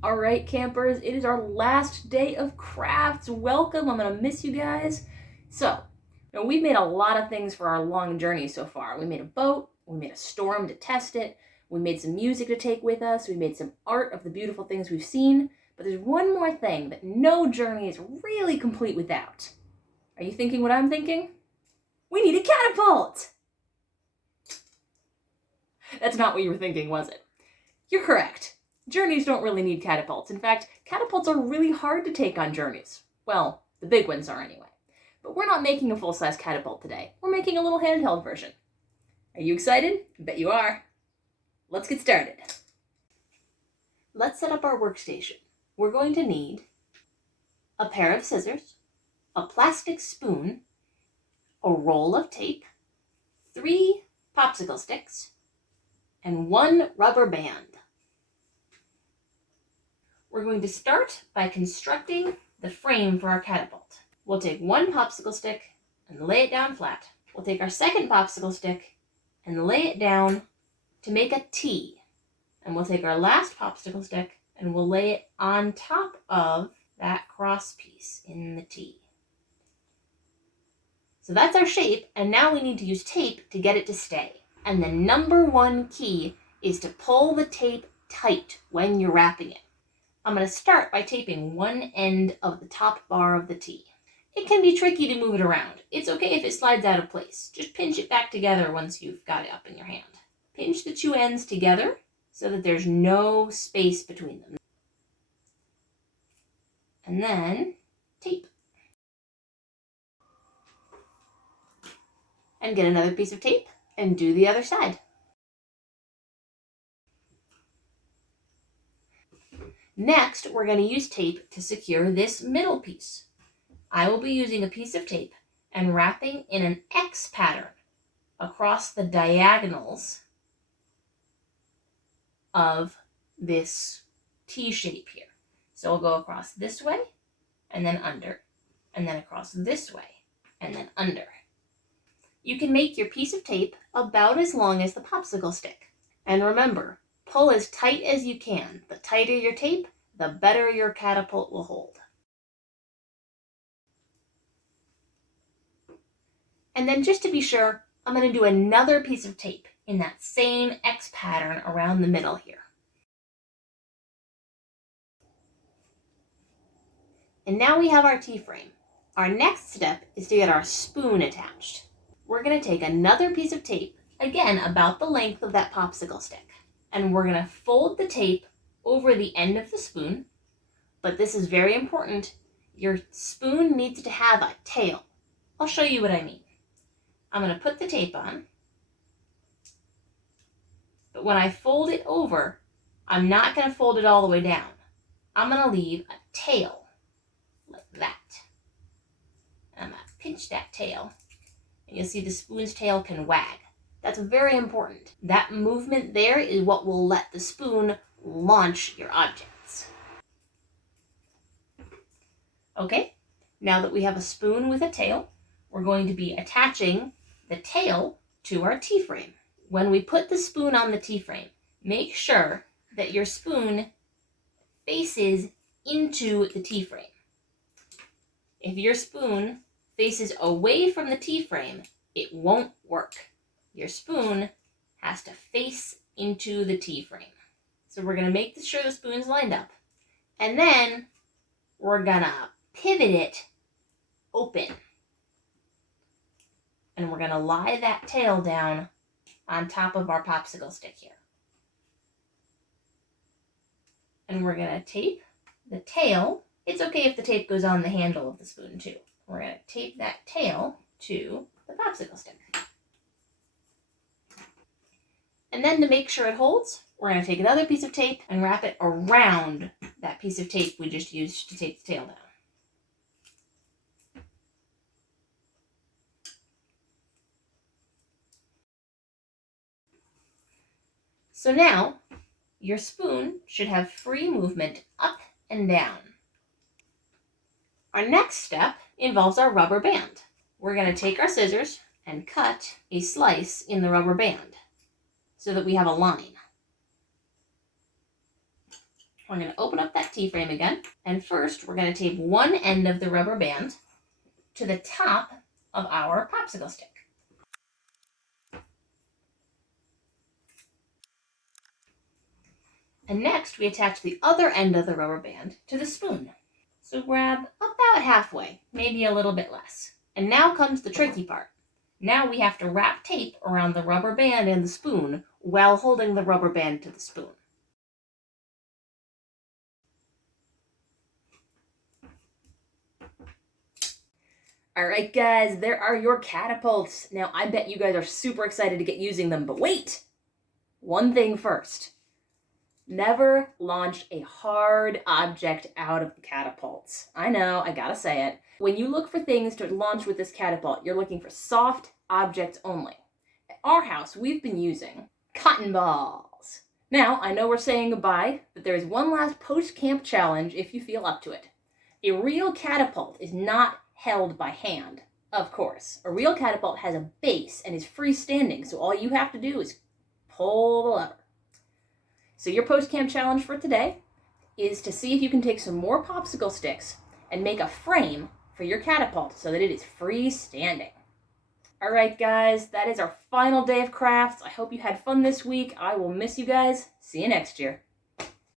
All right, campers, it is our last day of crafts. Welcome. I'm going to miss you guys. So, we've made a lot of things for our long journey so far. We made a boat, we made a storm to test it, we made some music to take with us, we made some art of the beautiful things we've seen, but there's one more thing that no journey is really complete without. Are you thinking what I'm thinking? We need a catapult! That's not what you were thinking, was it? You're correct. Journeys don't really need catapults. In fact, catapults are really hard to take on journeys. Well, the big ones are anyway. But we're not making a full-size catapult today. We're making a little handheld version. Are you excited? I bet you are. Let's get started. Let's set up our workstation. We're going to need a pair of scissors, a plastic spoon, a roll of tape, 3 popsicle sticks, and 1 rubber band. We're going to start by constructing the frame for our catapult. We'll take 1 popsicle stick and lay it down flat. We'll take our second popsicle stick and lay it down to make a T. And we'll take our last popsicle stick and we'll lay it on top of that cross piece in the T. So that's our shape, and now we need to use tape to get it to stay. And the number 1 key is to pull the tape tight when you're wrapping it. I'm going to start by taping one end of the top bar of the T. It can be tricky to move it around. It's okay if it slides out of place. Just pinch it back together once you've got it up in your hand. Pinch the 2 ends together so that there's no space between them. And then tape. And get another piece of tape and do the other side. Next, we're going to use tape to secure this middle piece. I will be using a piece of tape and wrapping in an X pattern across the diagonals of this T shape here. So we'll go across this way and then under, and then across this way and then under. You can make your piece of tape about as long as the popsicle stick. And remember, pull as tight as you can. The tighter your tape, the better your catapult will hold. And then just to be sure, I'm going to do another piece of tape in that same X pattern around the middle here. And now we have our T-frame. Our next step is to get our spoon attached. We're going to take another piece of tape, again about the length of that popsicle stick. And we're going to fold the tape over the end of the spoon. But this is very important. Your spoon needs to have a tail. I'll show you what I mean. I'm going to put the tape on. But when I fold it over, I'm not going to fold it all the way down. I'm going to leave a tail like that. And I'm going to pinch that tail. And you'll see the spoon's tail can wag. That's very important. That movement there is what will let the spoon launch your objects. Okay, now that we have a spoon with a tail, we're going to be attaching the tail to our T-frame. When we put the spoon on the T-frame, make sure that your spoon faces into the T-frame. If your spoon faces away from the T-frame, it won't work. Your spoon has to face into the T-frame. So we're going to make sure the spoon's lined up. And then we're going to pivot it open. And we're going to lie that tail down on top of our popsicle stick here. And we're going to tape the tail. It's okay if the tape goes on the handle of the spoon too. We're going to tape that tail to the popsicle stick. And then to make sure it holds, we're going to take another piece of tape and wrap it around that piece of tape we just used to tape the tail down. So now, your spoon should have free movement up and down. Our next step involves our rubber band. We're going to take our scissors and cut a slice in the rubber band so that we have a line. We're going to open up that T-frame again, and first we're going to tape one end of the rubber band to the top of our popsicle stick. And next we attach the other end of the rubber band to the spoon. So grab about halfway, maybe a little bit less. And now comes the tricky part. Now we have to wrap tape around the rubber band and the spoon while holding the rubber band to the spoon. Alright guys, there are your catapults. Now I bet you guys are super excited to get using them, but wait! One thing first. Never launch a hard object out of the catapults. I know, I gotta say it. When you look for things to launch with this catapult, you're looking for soft objects only. At our house, we've been using cotton balls. Now, I know we're saying goodbye, but there is one last post-camp challenge if you feel up to it. A real catapult is not held by hand, of course. A real catapult has a base and is freestanding, so all you have to do is pull the lever. So your post-camp challenge for today is to see if you can take some more popsicle sticks and make a frame for your catapult so that it is freestanding. All right, guys, that is our final day of crafts. I hope you had fun this week. I will miss you guys. See you next year.